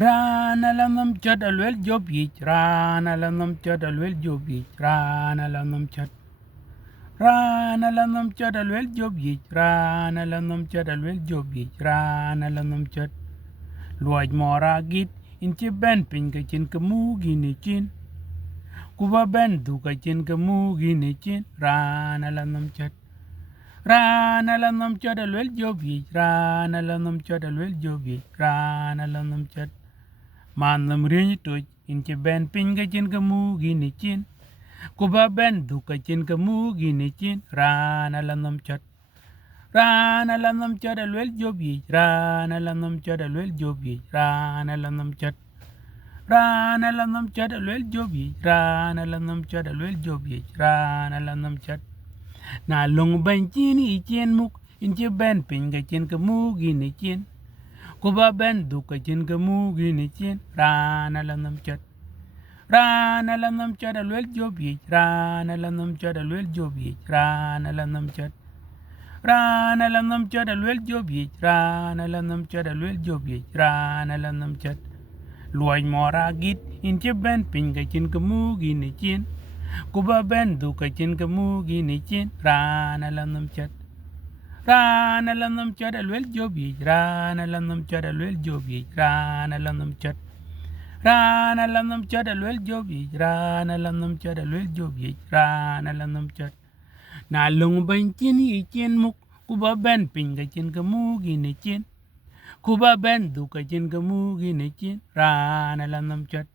Rana lanam chat alwel job yich. Rana lanam chat alwel job yich. Rana lanam chat. Rana lanam chat alwel job yich. Rana lanam chat alwel job yich. Rana lanam chat. Luaj mora git inchi ben pinga chin kamugi ni chin. Kuba ben duka chin kamugi ni chin. Rana lanam chat. Rana lanam chat alwel job yich. Rana lanam chat alwel job yich. Rana lanam chat. Man nam rinyi toj inchi ben pinga chin kamugi ni chin. Kuba ben duka chin kamugi ni chin. Rana lanam chat. Rana lanam chat alwel job yich. Rana lanam chat alwel job yich. Rana lanam chat. Rana lanam chat alwel job yich. Rana lanam chat alwel job yich. Rana lanam chat. Na long ben chin i chin muk inchi ben pinga chin kamugi ni chin. Kuba ben duka chin kamugi ni chin. Rana lanam chat. Rana lanam chat alwel job yich. Rana lanam chat alwel job yich. Rana lanam chat. Rana lanam chat alwel job yich. Rana lanam chat alwel job yich. Rana lanam chat. Luaj mora git inchi ben pinga chin kamugi ni chin. Kuba ben duka chin kamugi ni chin. Rana lanam chat. Rana lanam chat alwel job yich. Rana lanam chat alwel job yich. Rana lanam chat. Rana lanam chat alwel job yich. Rana lanam chat alwel job yich. Rana lanam chat. Na long ben chin i chin muk kuba ben pinga chin kamugi ni chin. Kuba ben duka chin kamugi ni chin. Rana lanam chat.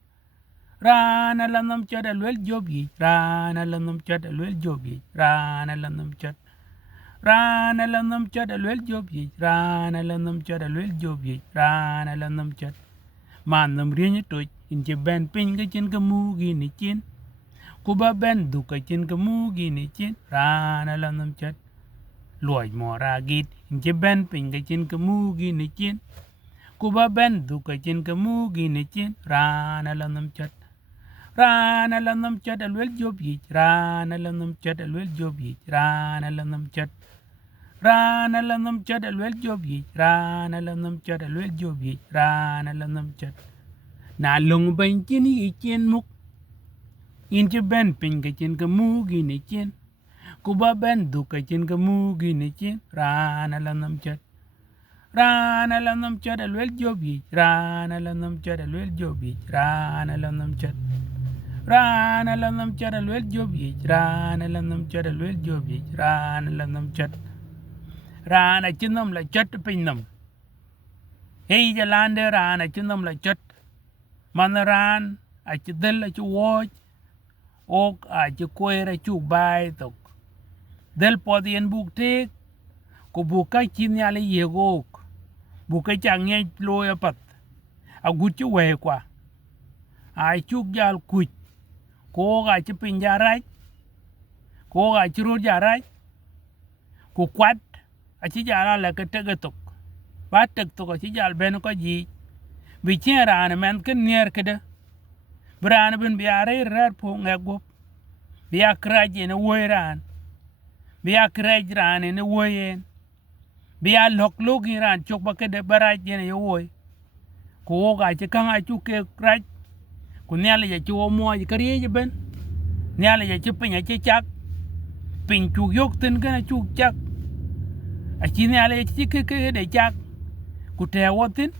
Rana lanam chat alwel job yich. Rana lanam chat alwel job yich. Rana lanam chat. Rana lanam chat alwel job yich. Rana lanam chat alwel job yich. Rana lanam chat. Man nam rinyi toj inchi ben pinga chin kamugi ni chin. Kuba ben duka chin kamugi ni chin. Rana lanam chat. Luaj mora git inchi ben pinga chin kamugi ni chin. Kuba ben duka chin kamugi ni chin. Rana lanam chat. Rana lanam chat alwel job yich. Rana lanam chat alwel job yich. Rana lanam chat. Rana lanam chat alwel job yich. Rana lanam chat alwel job yich. Rana lanam chat. Na long ben chin i chin muk inchi ben pinga chin kamugi ni chin. Kuba ben duka chin kamugi ni chin. Rana lanam chat. Rana lanam chat alwel job yich. Rana lanam chat alwel job yich. Rana lanam chat. Rana lanam chat alwel job yich. Rana lanam chat alwel job yich. Rana lanam chat. Rana chinam la chat pinam. Hey jalande rana chinam la chat. Man ran a chidel a chuwoj. Ok a chikwere chuk bai tok. Del podien buk tek. Ko buka chin yale yegok. Buka change loya pat. A guchu we kwa. A chuk jal kuch. Ko ga chipin jaraj. Ko ga chirut jaraj. Ko kwat. A chijala la ketegetok. Ba tek tok a chijal ben ko ji. Bichen rana men ken nier kede. Brana bin biare rar po ngegop. Bia kraj ene woy ran. Bia kraj ran ene woyen. Bia lok logi ran chok ba kede baraj ene woy. Ko ga chikang a chuke kraj. Ko nyale ya chuo mo kariye ben. Nyale ya chipin ya chichak. Pin chuk yok tin kana chuk chak. A chi nyale ya chike de chak. Ku te wotin.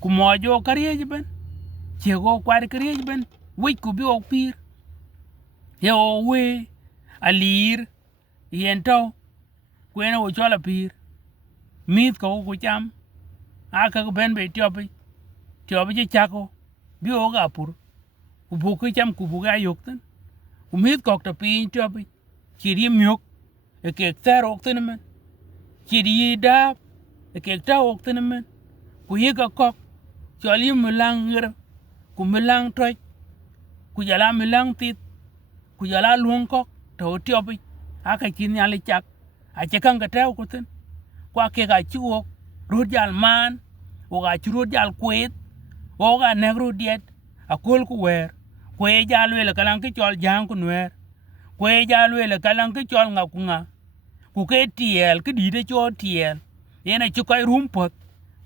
Ku mojo kariye ben. Chego kwar kariye ben. Wik ku bi ok pir. Yo we alir yento kwena wo chola pir mit ko cham aka ben be tiopi chi chako bi o ga pur ku bu ku cham ku bu ga yokten ku mit ko to pi tiopi chi ri myok e ke taro okten men chi ri da e ke ta okten men ku yi ga kok choli mulang ngir ku mulang toy ku jala mulang tit ku jala luong kok to tiopi aka chin nyali chak a chekan ga taw kutin kwa ke ga chiwo rujal man o ga churujal kwet o ga negru diet a kol ku wer kwe jalu le kalan ki chol jang ku nwer kwe jalu le kalan ki chol nga ku nga ku ke tiel ki dide cho tiel yena chi koy rum pot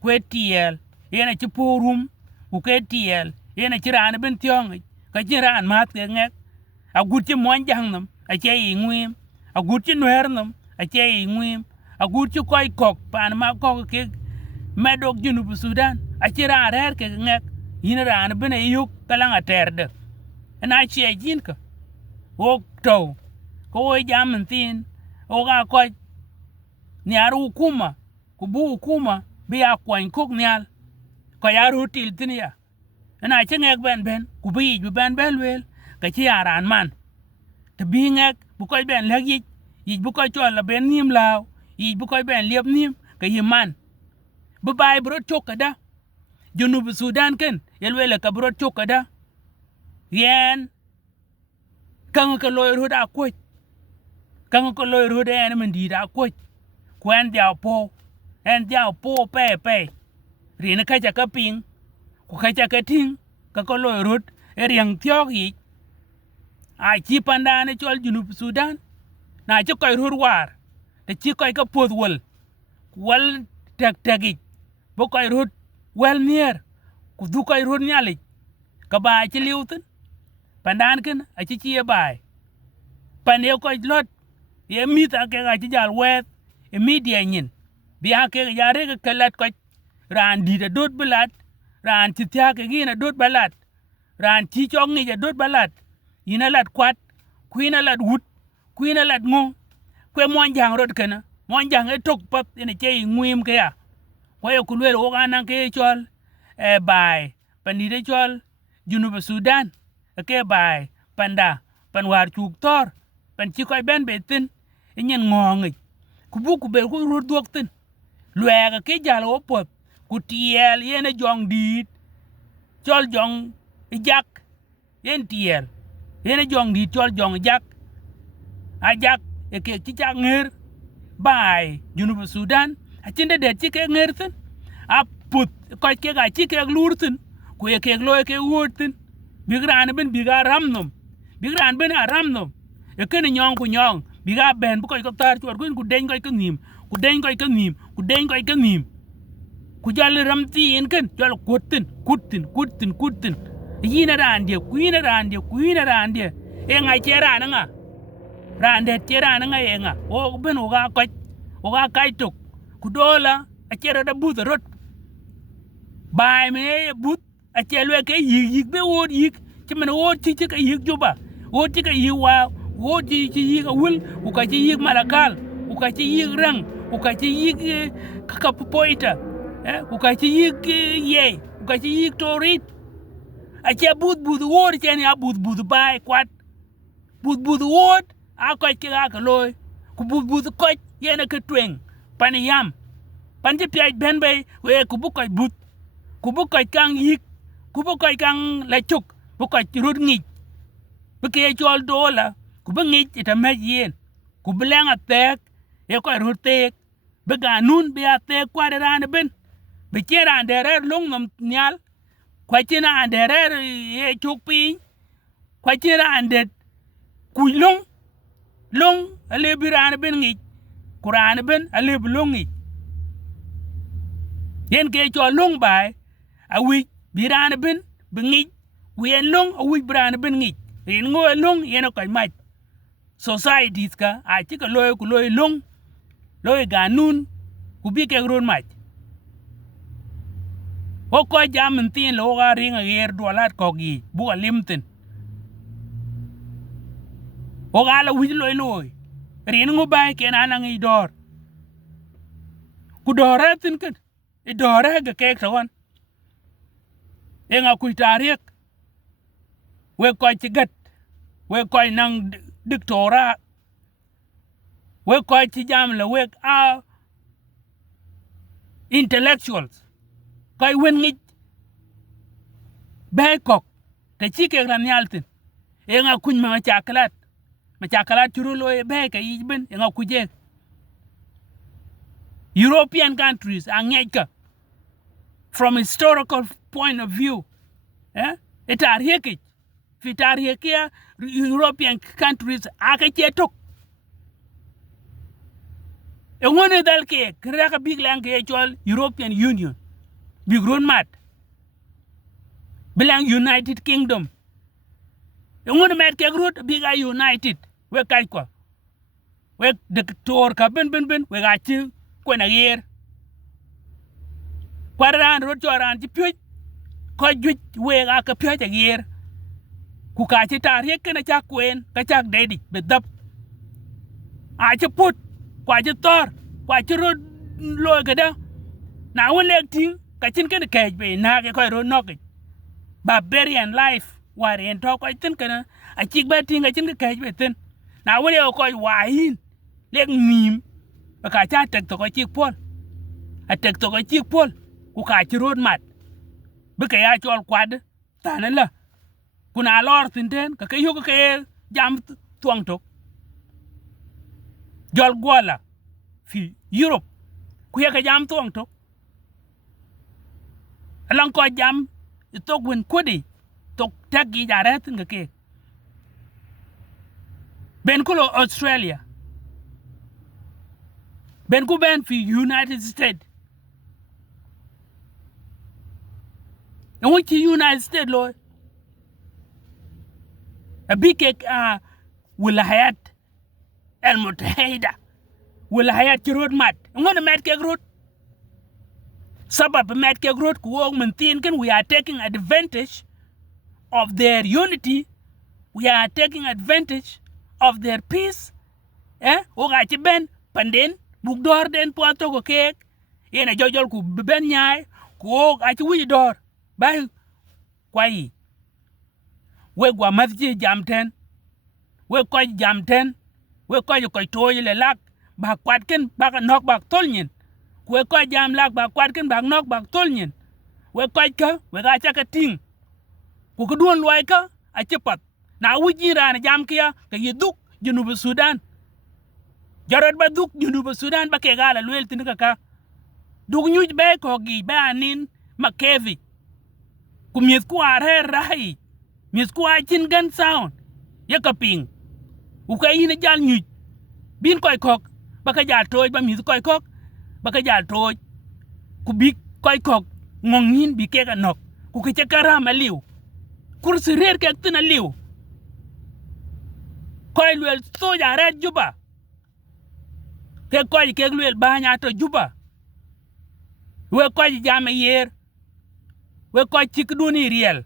kwe tiel yena chi po rum ku ke tiel yena chiran ben tiong ka chiran mat ke ngek a gut chi mon jang nam a che yi ngwim a gut chi nwer nam a che yi ngwim a gut chi koy kok pan ma kok ke medok Junub Sudan a chiran rer ke ngek yin ran ben yuk kalang a terde na che jin ka o to ko jam tin o ga ko nyar hukuma ku bu hukuma bi a kwan kok nyal ko ya rutil tin ya na che ngek ben ku bi ben wel ka chi aran man te bi ngek bu ko ben lagi yi bu ko chol la ben nim law yi bu ko ben liep nim ka yi man bu bay bro chokada Junub Sudan ken yelwele ka bro chokada yen kan ka loy ruda ko kan ko loy ruda en men di da ko kwen dia po en dia po pe rin ka ja ka ping ku ka ja ka ting ka ko loy rud eriang tiok yi a chi panda ne chol Junub Sudan na chi koy rud war te chi koy ka pod wal tek bo koy rud wel nier ku du koy rud nyali ka ba chi liutin pandan ken a chi chi bai pan ye koy lot ye mit a ke ga chi jal wet e media nyin bi ha ke ya re ke lat ko ran di da dot balat ran ti ta ke gina dot balat ran ti chong ni dot balat ina lat kwat kuina lat wut kuina lat ngo kwe mon jang rod kana mon jang e tok pat ene che ngwim ke ya ko yo kulwe o ga ke chol e bai pani de chol Junub Sudan ke bai panda panwar chuk tor pan chi koy ben betin nyen ngong ku bu ku be ku ru doktin lwega ke jalo pot ku tiel yene jong dit chol jong jak yen tiel yene jong dit chol jong jak a jak e ke ti jak nger bai Junub Sudan a tinde de ti ke nger tin a put ko ke ga ti ke lurtin ku e ke lo ke wotin bigran ben bigaram nom bigran ben aram nom e ken nyong ku nyong biga ben bu ko tar chor ku den ko ke nim ku den ko ke nim ku den ko ke nim ku jal ramti en ken jal kutin yina rande e nga chera nga rande chera nga e nga o ben o ga kai tok ku dola a chera da but rot bai me but a chelwe ke yik be wod yik chimen wod ti ke yik juba wod ti ke yi wa wod ti yi ga wul ku ka ti yik malakal ku ka ti yik rang ku ka ti yik ka poita ku ka ti yik ye ku ka ti yik torit a che but wod chen ya but bai kwat but wod a ko ke ga loy ku but ko yene ke tweng pan yam pan ti pi ben bay we ku bu ko but ku bu ko kang yik ku bu ko kang la chuk bu ko rut ngi bu ke chol dola ku bu ngi ita me yen ku blenga tek e ko rut tek be ga nun be ate kwa ran ben be kera ndere long nom nyal kwa tina ndere e chuk pi kwa tina andet ku long ale bi ran ben ngi kuran ben ale bi long ngi yen ke chol long bai a wi bi ran ben bi ngi wen long a wi bran ben ngi yen ngo long yen ko mai societies ka a ti ka loy ku loy long loy ganun ku bi ke ron mai o ko jam tin lo ga ringa yer dolat ko gi bu limtin o ga la wi loy rin ngo bai ke na ngi dor ku doratin ken e dore ga ke tawan enga ku tarik we ko ti gat we ko nang diktora we ko ti jam la we a intellectuals ko wen ngi be ko te ci ke ran yaltin enga kuñ ma chakalat turu lo e be ka yiben enga kuje European countries angeka from historical point of view etariyeke fitariyekia European countries akachetok e wone dalke kraka big lang ke chol European Union big run mat Bilang United Kingdom. Ngun met ke grut biga United. We kai ko. We de tor ka ben we ga chi ko na yer. Kwaran ro choran ti pye ko ju we ga ka pye ta yer. Ku ka chi tar ye kana cha kwen ka cha dedi be dap. A chi put kwa chi tor kwa chi ro lo ga da. Na won lek ting ka chin ken ke be na ke ko ro nok. Barbarian life war en to ko tin kana a chik ba ting a chin ke be tin na won yo ko wa hin lek nim ka cha tek to ko chik pol a tek to ko chik pol ku ka chi road mat be ka ya chol kwad ta na la kuna lor tin ten ka yo ke jam tuang to jol gola fi Europe ku ya ka jam tuang to alang ko jam tok wen kodi tok tagi jaret ngake ben kulo Australia ben ku ben fi United States and what United States lo a big wilayat al mutahida wilayat road mat ngone met ke road sabab met ke road ku og mentin kan we are taking advantage of their unity. We are taking advantage of their peace. Oga ci ben panden buk dor den poto ko kek yena jojol ku ben nyaay ko a ci wuji dor bay kwai we gwa masji jamten we ko jamten we ko toy le lak ba kwat ken ba nok ba tolnyen we ko jam lak ba kwat ken ba nok ba tolnyen we ko ka we ga cha ka ting ku ko duon loy ka a ci pat na wuji ran jam kiya ka yiduk junub Sudan jarot ba duk junub Sudan ba ke gala luel tin ka duk nyuj be ko gi ba anin makevi ku mis ku are rai mis ku a chin gan sound ya ka ping u ka yin jal nyuj bin koy kok ba ka jal toj ba mis koy kok ba ka jal toj ku bi koy kok ngongin bi ke ka nok ku ke kara ma liw kursi rer ke tin a liw koy luel so ja red juba ke koy ke luel ba nya to juba we koy jam yer we koy tikduni real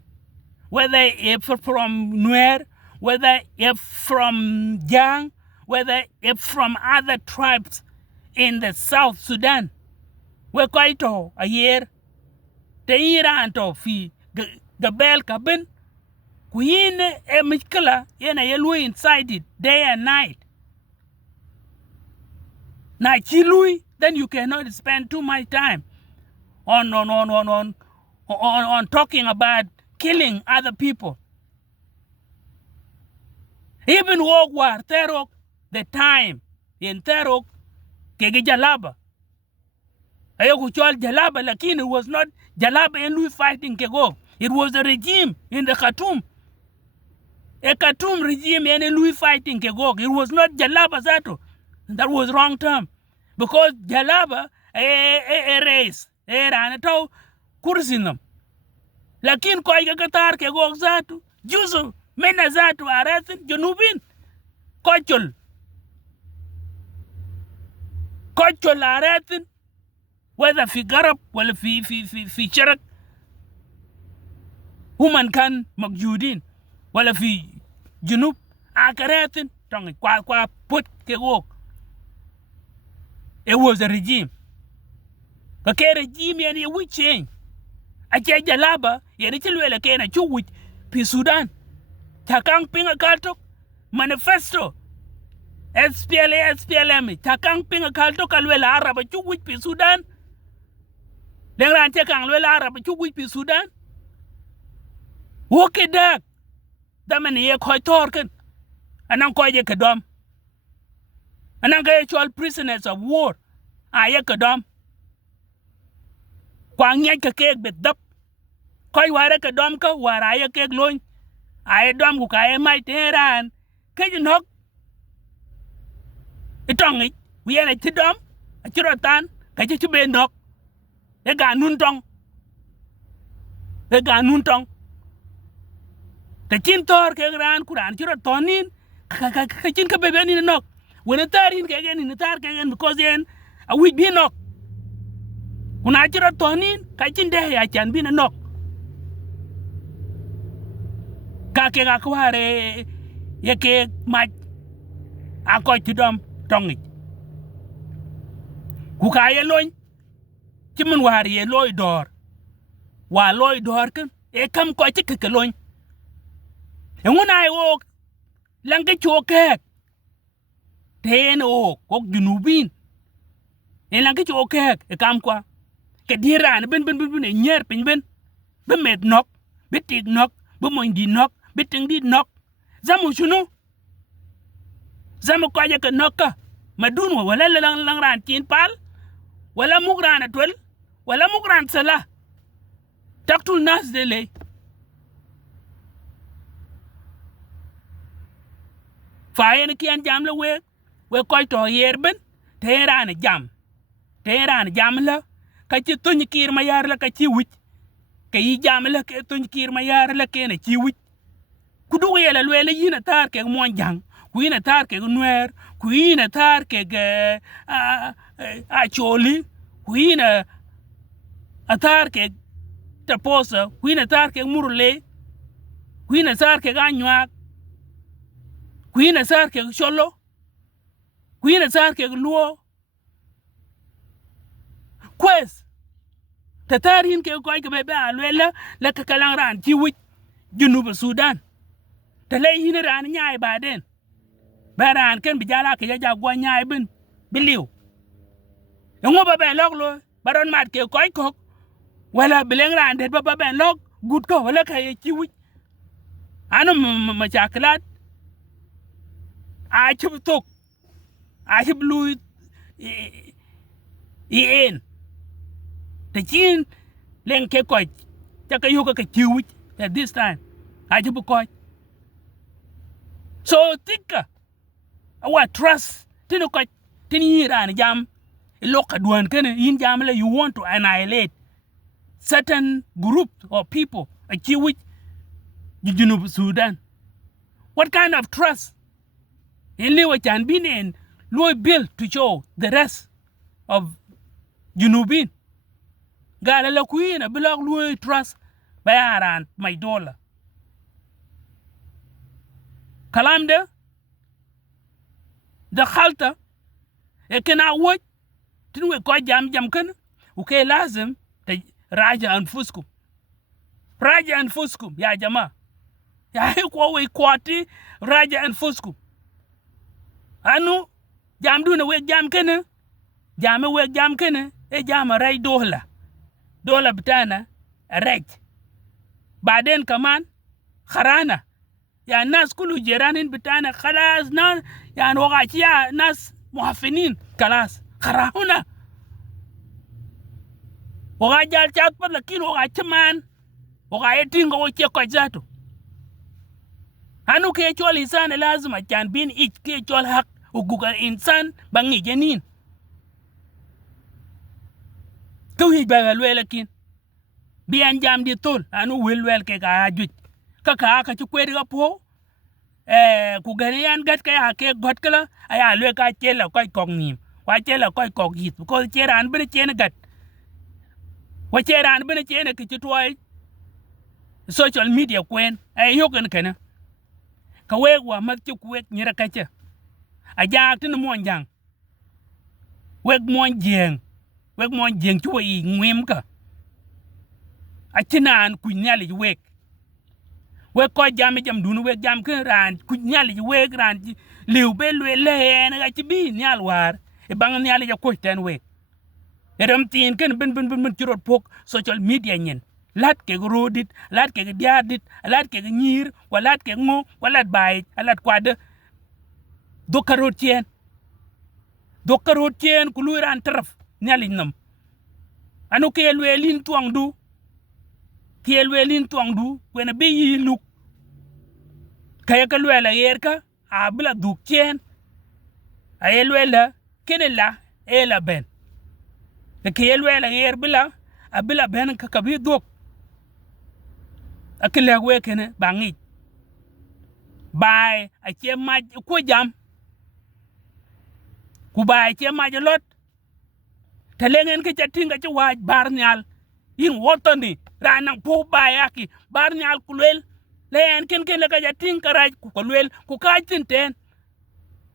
whether if from Nuer, whether if from Jang, whether if from other tribes in the South Sudan we koy to a year te iran to fi gabel kabin ku yin e mikla yana yelu inside it day and night na chilui then you cannot spend too much time on talking about killing other people. Even World War Terok, the time in Terok kege jalaba ayoku chol jalaba lakini it was not jalaba in Louis fighting kego, it was the regime in the Khartoum, a Khartoum regime in Louis fighting kego, it was not jalaba zato. That was wrong term because jalaba a race ranato kursinam lakin ko ay katar kego zato juzo mena zato aratin junubin kochol aratin whether fi garab wala fi sharak human kan magjudin wala fi junub akaratin tong kwa put kego. It was a regime. Okay, regime yani we change. Ache jalaba yani chilwele kena chuwich pi Sudan. Takang pinga kaltok manifesto. SPLM. Takang pinga kaltok kalwele Arab chuwich pi Sudan. Lengran tekang lwele Arab chuwich pi Sudan. Woke dak. Damani ye koi torken. Anang koi ye kedom. Anang koi chol prisoners of war. Aye kedom. Kwa nyaj ka kek bet dap. Koi ware kedom ka wara aye kek loin. Aye dom ku ka aye mai teran. Kajin hok. Itongi. Wiyene tidom. Achirotan. Kaji chibe nok. Ega nun tong. ta chin tor ke ran kuran chiro tonin ka chin ka bebe ni nok wena tarin ke gen ni tar ke gen because en a wi bi nok kuna chiro tonin ka chin de ya chan bi nok ka ke ga kware ye ke ma a ko tidom tongi ku ka ye loñ ci mun war ye loy dor wa loy dor kan e kam ko ci ke loñ e nguna ay wo lang ke choke ten o ko junubin e lang ke choke e kam kwa ke diran ben e nyer pin ben be met nok be tik nok be moñ di nok be ting di nok zamu shunu zamu ko ye ke nokka madun wala lang ran tin pal wala mugran atwel wala mugran sala taktul nas dele fayen kian jam le we koy to yerben teran jam la ka ci tuñ kir ma yar la ka ci wuj ka yi jam la ke tuñ kir ma yar la ke na ci wuj ku du yela le yina tar ke mon jang ku yina tar ke nuer ku yina tar ke a choli ku yina atar ke taposa ku yina tar ke murle ku yina tar ke ganyak ku yina tar ke cholo ku yina tar ke luo kwes tatarin ke ko ke bebe alwela la ka kalang ran ci wuj junub Sudan ta lay yina ran nyaay baden baran ken bi jala ke ja gwa nyaay bin biliw ngo ba ben lok lo baron mat ke koy kok wala bileng ran det ba ben lok gut ko wala kay ci wuj anu ma chaklat a ci tok a ci blu en te chin len ke koy ta ka yuka ka ci wuj at this time a ci bu koy so tikka awa trust tinu ko tini ran jam loka duan kana yin jam la you want to annihilate certain group of people a ci wuj junub Sudan. What kind of trust in lewa can be in loy bill to show the rest of junubin gala la kuina blog loy trust bayaran my dollar kalam da khalta e kana woj tinwe ko jam kan uke lazim raja anfuskum ya jama ya ko we kwati raja anfuskum anu jam du na we jam kana e jam ray dola bitana ray baden kaman kharana ya nas kulu jiranin bitana khalas na ya waqati ya nas muhafinin kalas kharahuna waga jal chat pat lakin waga chaman waga yetinga wo che ko zato anu ke chol insan lazima chan bin ich ke chol hak uguga insan bangi janin ko hi ba lwela kin bian jam di tol anu wel ke ka ajuj ka ci kweri ga po ku ganian gat ka ke got kala aya lwe ka chela ko kognim wa chela ko kogit ko cheran bin chen gat wa cheran bin chen ke ci toy social media kwen ay yogan kana ka we wa mat ci ku wek nyira ka ca aja tin mo njang wek mo jeng ci wi ngwem ka acinan ku nyali wek ko jam dunu wek jam kan ran ku nyali wek ran liw be le na ci bi nyal war e bang nyali ja ko ten wek eram tin kan ben ci rot pok social media nyen lat ke rodit lat ke diadit lat ke nyir wala lat ke ngo wala bay lat kwade do karotien ku lu ran traf nyali nam anu ke lwelin tuangdu kwena be yi luk kaya ka lwela yerka abla dukchen ay lwela kenela ela ben ke lwela yer bila abla ben ka kabi duk akela we kene bangi bai a che ma ko jam ku bai che ma lot te lengen ke chatinga che wa bar nyal in wotoni ranang po bai aki bar nyal kulel len ken le ka chating karaj ku kulel ku ka tinten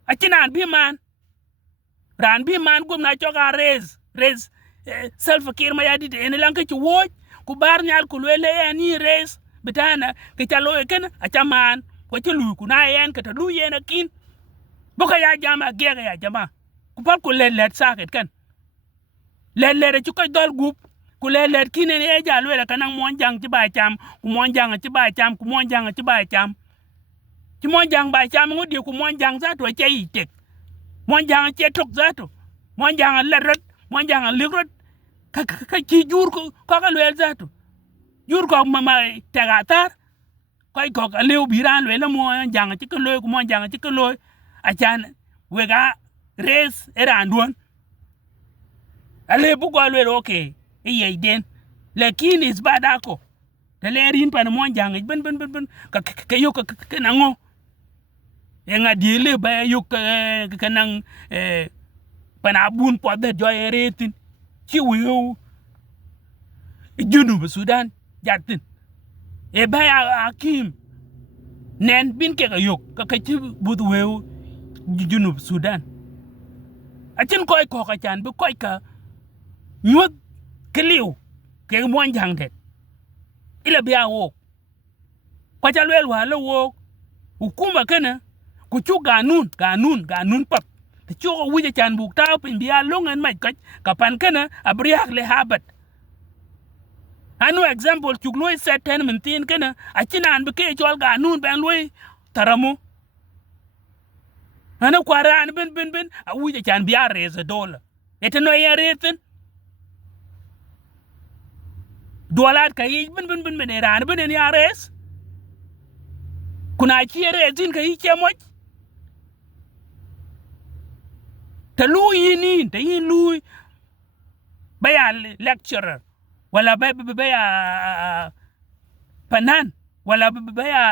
a chinan bi man ran bi man gum na choga res self care ma yadi en lan ke wo ku bar nyal kulel ni res bitana ke chalo ken a chaman ko chulu ku na yen ke to lu yen akin boka ya jama gega ya jama ku par ku let saket kan let ci ko dol gup ku let kine ne ja lu la kanang mon jang ci ba cham ku mon jang ci ba cham ku mon jang ci ba cham ci mon jang ba cham ngudi ku mon jang za to ce yitek mon jang ce tok za to mon jang lerot mon jang ligrot ka ci jur ko ka lu za to jur ko mama tagatar koy ko lew biran le mon jang ci ko lu ku mon jang ci ko lu a chan wega res era andon ale bu ko le okay e den lakin is badako te lerin pan mon jang ben ka yo ka nango e nga dile ba yo ka nang pana bun po da jo eretin ci wiu junub Sudan jatin e ba akim nen bin ke ka yo ka ci bud wew junub Sudan achin koy ko ka chan bu koy ka nyot keliu ke mon jang det ila biya wo kwa chalwel wa lo wo hukuma kana ku chu ganun pap te chu wuje chan buk taw pin biya longan mai ka pan kana abriak le habat anu example chu loy set ten mintin kana achinan be ke chol ganun ben loy taramu ana kwara an ben a wuje chan biya reze dola etno ya reten dolar ka yi ben ran ben ya res kuna ci rezin ka yi ke moj ta lu yini ta yin lu baya lecturer wala baya panan wala baya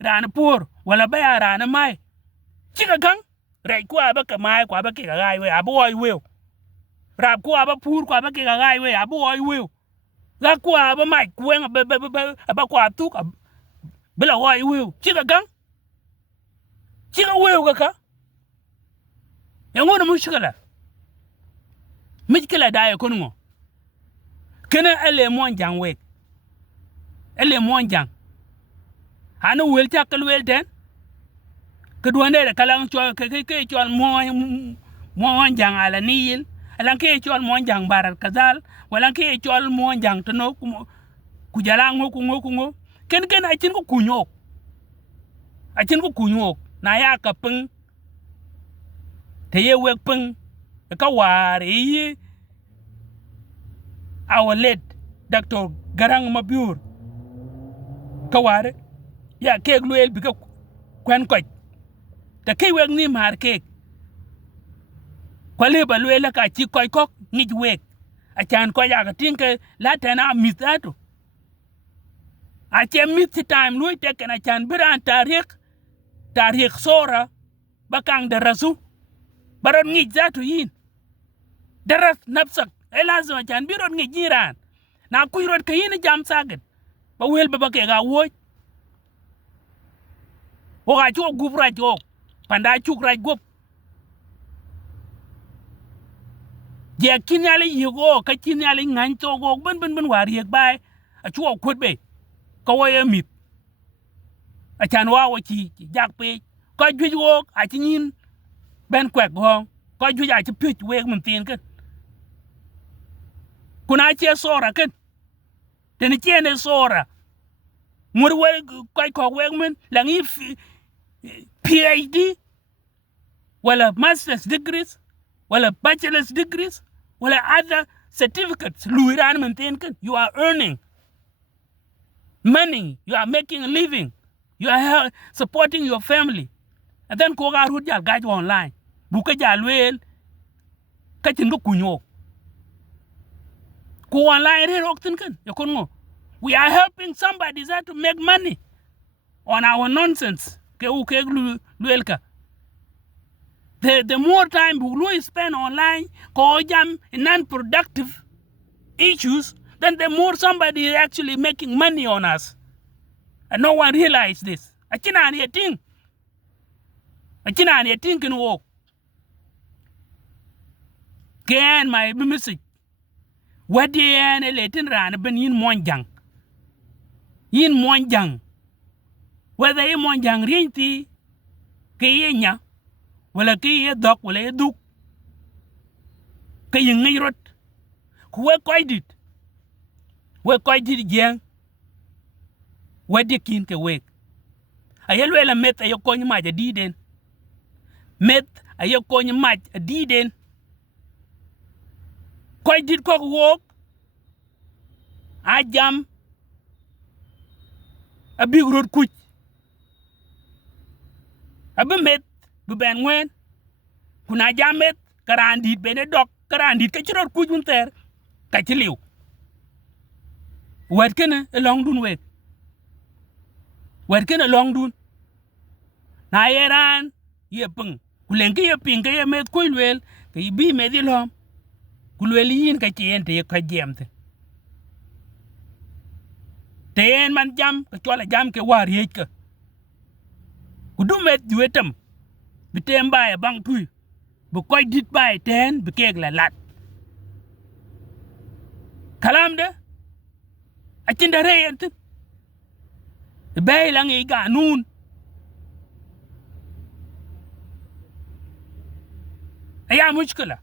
ran pur wala baya ran mai cika kan rai ko aba ka mai ko aba ke ga gai we abu oi we rap ko aba pur ko aba ke ga gai we abu oi we ga ko aba mai kuen aba ko atu bela oi we cika kan cika we ga ka yango mushkila da ya kungo kana ele mon jang we ele mon jang hanu wel ta kal wel den ke duande de kalang cho ke cho mon jang ala nil alan ke cho mon jang baral kazal wala ke cho mon jang tno ku jala ngo ken achin ko kunyo na ya ka pung te ye wek pung ka war yi our late Dr. Garang Mabur ka war ya ke gluel bi ka kwen ko te ke wek ni mar ke ko le ba luel ka chi koy kok ni wek a chan ko ya ka tinke la tana mitatu a che mit time lui te kana chan biran tarik sora bakang darasu baron ngi zatu yin daras napsak elazima chan biron ngi jiran na kuyrot kayin jam saget ba wel ba ke ga wo ga chu gubra jo panda chu ra gop je kinyali yigo ka kinyali ngan to go ben war yek bai a chu khut be ka wo ye mit a chan wa wo chi jak pe ko jujo a chin ben kwek go ko juja ci pich weg mun tin kan kuna ce sora kan tani ce ne sora mur we ko weg mun langi PhD wala master's degrees wala bachelor's degrees wala other certificates luiran mun tin kan you are earning money, you are making a living, you are supporting your family, and then ko ga rut jal gaj online buka jalwel kachin ko kunyo ko online re roktin kan yakon ngo we are helping somebody that to make money on our nonsense ke u ke luel ka the more time we spend online ko jam non-productive issues, then the more somebody is actually making money on us. And no one realize this. Achina ani ting can walk. Can my message. What the an latin ran ben yin monjang. Yin monjang. Whether yin monjang rinti ke yenya wala ke ye dok wala ye duk ke yin ngai rot ku we koy dit jeng we de kin ke we ayel wela met ayo koñ ma ja diden met ayo koñ ma diden koy dit ko wok a jam a big road kuch abe met bu ben wen kuna jamet karandit bene dok karandit ke chirot kuch unter ka chiliw wet kene long dun wek wet kene long dun na yeran ye pung kulen ke ye ping ke ye met kuilwel ke bi me di lom kulwel yin ka chien te ka jemte ten man jam ka chola jam ke war ye ka kudumet duetam bitem bae bang tuy bu koy dit bae ten bi kek la lat kalam de achinda reyent bay lang e ganun aya mushkila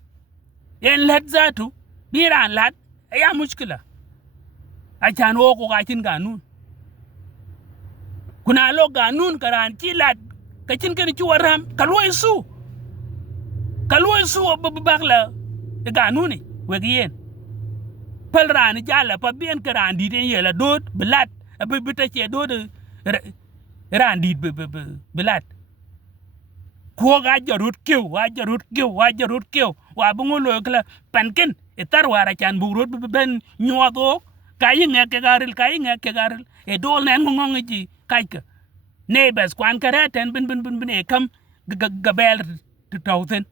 yen lat zatu biran lat aya mushkila achan wo ko gachin ganun kuna lo ganun karan ti lat kachin ken ci waram kalwoy su bagla e ganuni wegien palran jalla pa bien karan di den yela dot blat be bita ci dot randi blat ko ga jarut kew wa bungo lo kala panken e tar wara chan burut ben nyodo kayi ngeke garil e dol nen ngong ji kayka neighbors kwan karaten bin e kam gabel tawten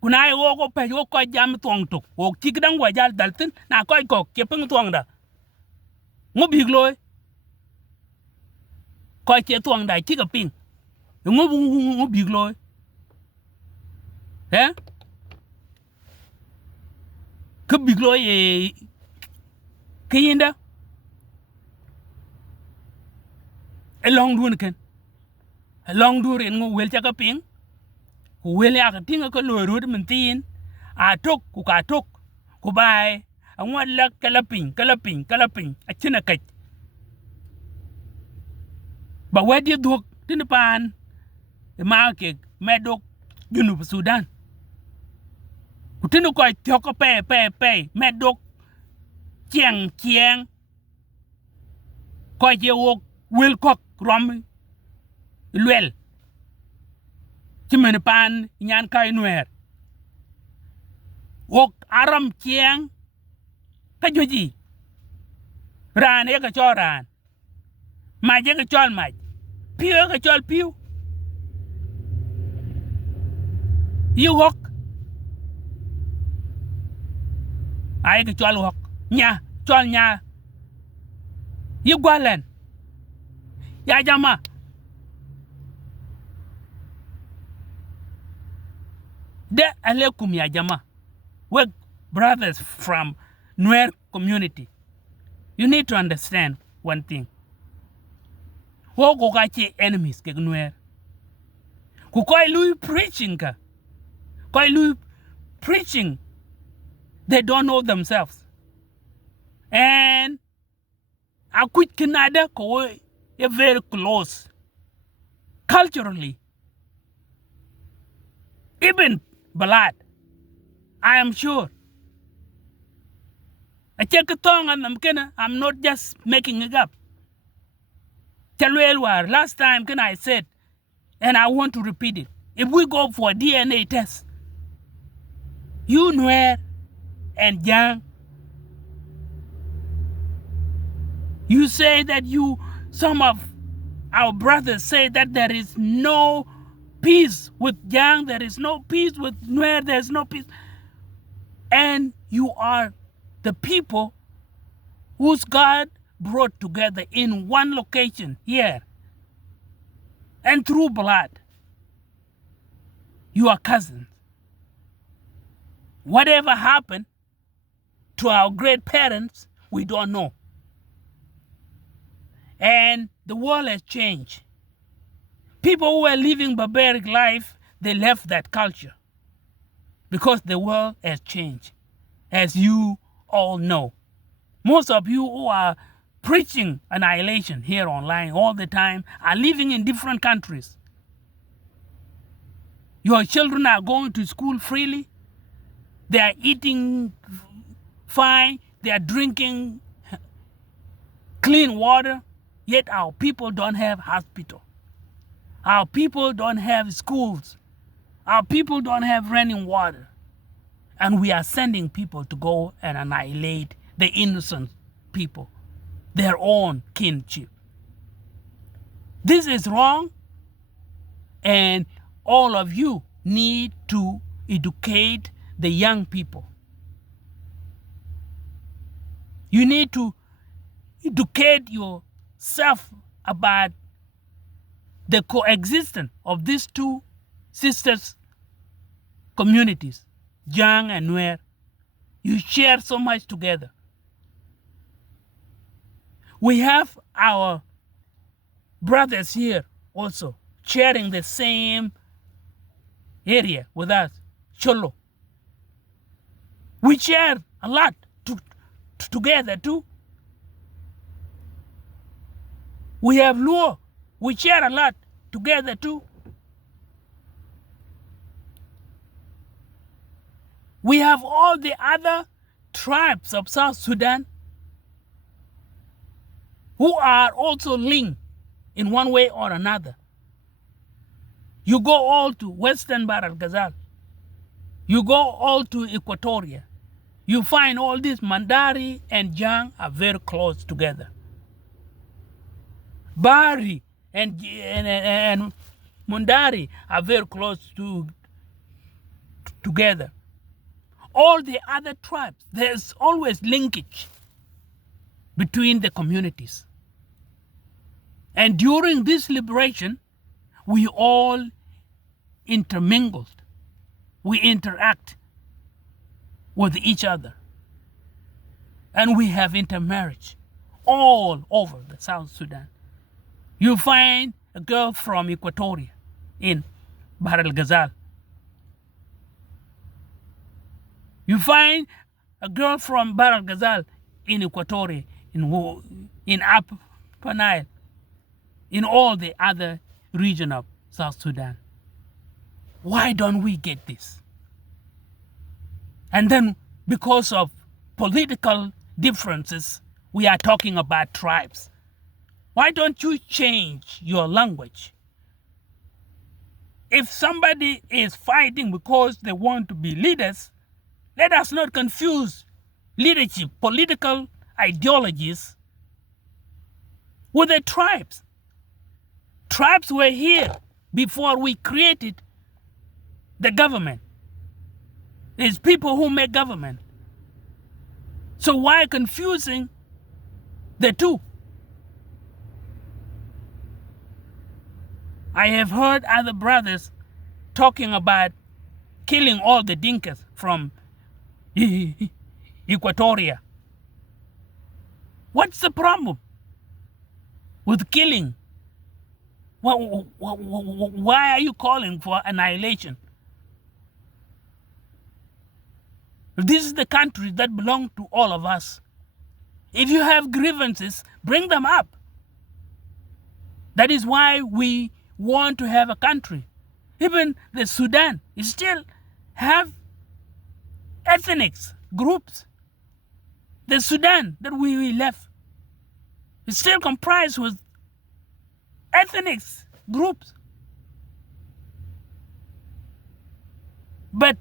kuna ai wo ko pe wo ko jam tong tok wo tikdang wa jal daltin na koy ko ke pung tong da ngo bigloy ko ke tong da ki ga ping ngo bigloy ke bigloy e kiyinda long dun ken long dur en ngo wel ta ka ping wel ya ka tinga ko lo rud min tin a tok ku bai a ngwa la kalaping a china kai ba wadi dok tin pan ma ke medok junub Sudan ku tin ko tioko pe medok chiang ko je wo wel kok rom lwel ci men pan nyan kay nuer wok aram chiang ka joji ran e ka choran ma je ka chol ma piu ka chol piu yu wok ay ka chol wok nya chol nya yu gwalen ya jama de alekum ya jama we brothers from Nuer community, you need to understand one thing. Wo go gachi enemies ke Nuer ku koy lui preaching they don't know themselves and a quick Canada ko are very close culturally, even blood. I am sure. I check a tongue and I'm not just making it up. Last time I said, and I want to repeat it. If we go for a DNA test, you Nuer and Yang, you say that you some of Our brothers say that there is no peace with Yang, there is no peace with Nuer, there's no peace. And you are the people whose God brought together in one location here. And through blood, you are cousins. Whatever happened to our great parents, we don't know. And the world has changed. People who were living barbaric life, they left that culture because the world has changed, as you all know. Most of you who are preaching annihilation here online all the time are living in different countries. Your children are going to school freely. They are eating fine. They are drinking clean water. Yet our people don't have hospital. Our people don't have schools. Our people don't have running water. And we are sending people to go and annihilate the innocent people, their own kinship. This is wrong, and all of you need to educate the young people. You need to educate yourself about the coexistence of these two sisters communities, Yang and Nuer. You share so much together. We have our brothers here also sharing the same area with us, Cholo. We share a lot together too. We have Luo. We share a lot together too. We have all the other tribes of South Sudan who are also linked in one way or another. You go all to Western Bahr el Ghazal. You go all to Equatoria. You find all these Mandari and Yang are very close together. Bari and Mundari are very close together. All the other tribes, there's always linkage between the communities. And during this liberation, we all intermingled. We interact with each other. And we have intermarriage all over the South Sudan. You find a girl from Equatoria in Bahr el Ghazal. You find a girl from Bahr el Ghazal in Equatoria, in Upper Nile, in all the other region of South Sudan. Why don't we get this? And then because of political differences, we are talking about tribes. Why don't you change your language? If somebody is fighting because they want to be leaders, let us not confuse leadership, political ideologies with the tribes. Tribes were here before we created the government. It's people who make government. So why confusing the two? I have heard other brothers talking about killing all the Dinkas from Equatoria. What's the problem with killing? Why are you calling for annihilation? This is the country that belongs to all of us. If you have grievances, bring them up. That is why we want to have a country. Even the Sudan still have ethnic groups. The Sudan that we left is still comprised with ethnic groups. But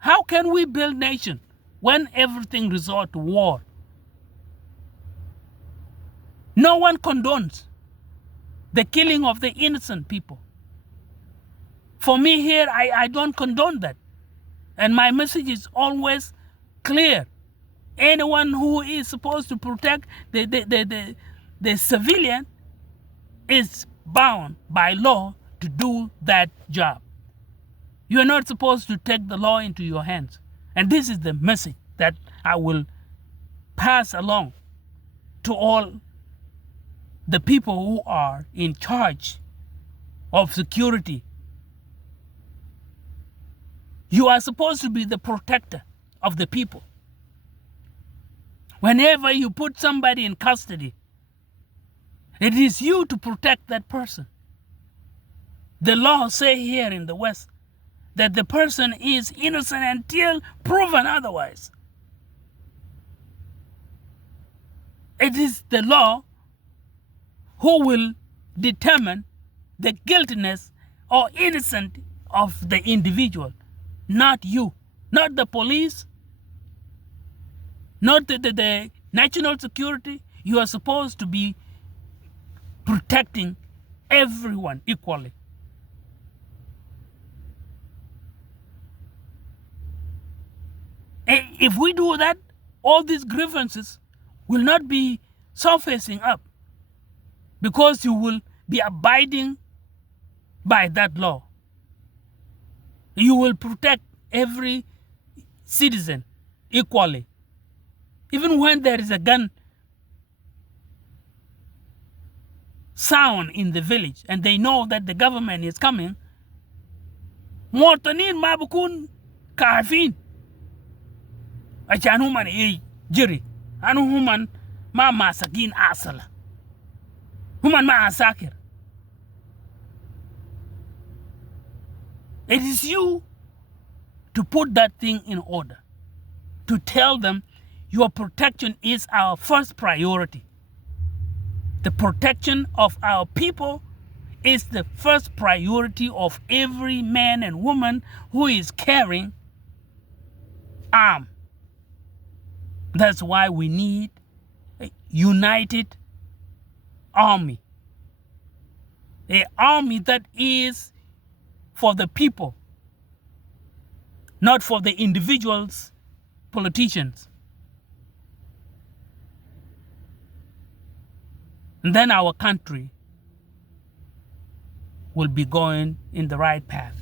how can we build nation when everything resorts to war? No one condones the killing of the innocent people. For me here, I don't condone that. And my message is always clear. Anyone who is supposed to protect the civilian is bound by law to do that job. You are not supposed to take the law into your hands. And this is the message that I will pass along to all the people who are in charge of security. You are supposed to be the protector of the people. Whenever you put somebody in custody, it is you to protect that person. The law say here in the West that the person is innocent until proven otherwise. It is the law who will determine the guiltiness or innocence of the individual, not you, not the police, not the national security. You are supposed to be protecting everyone equally. And if we do that, all these grievances will not be surfacing up, because you will be abiding by that law. You will protect every citizen equally. Even when there is a gun sound in the village and they know that the government is coming, Mortanin ma bukun kafin. Achan human jiri. Anu human ma masakin asala. Human ma asakir. It is you to put that thing in order, to tell them your protection is our first priority. The protection of our people is the first priority of every man and woman who is carrying arms. That's why we need a united army. An army that is for the people, not for the individuals, politicians. And then our country will be going in the right path.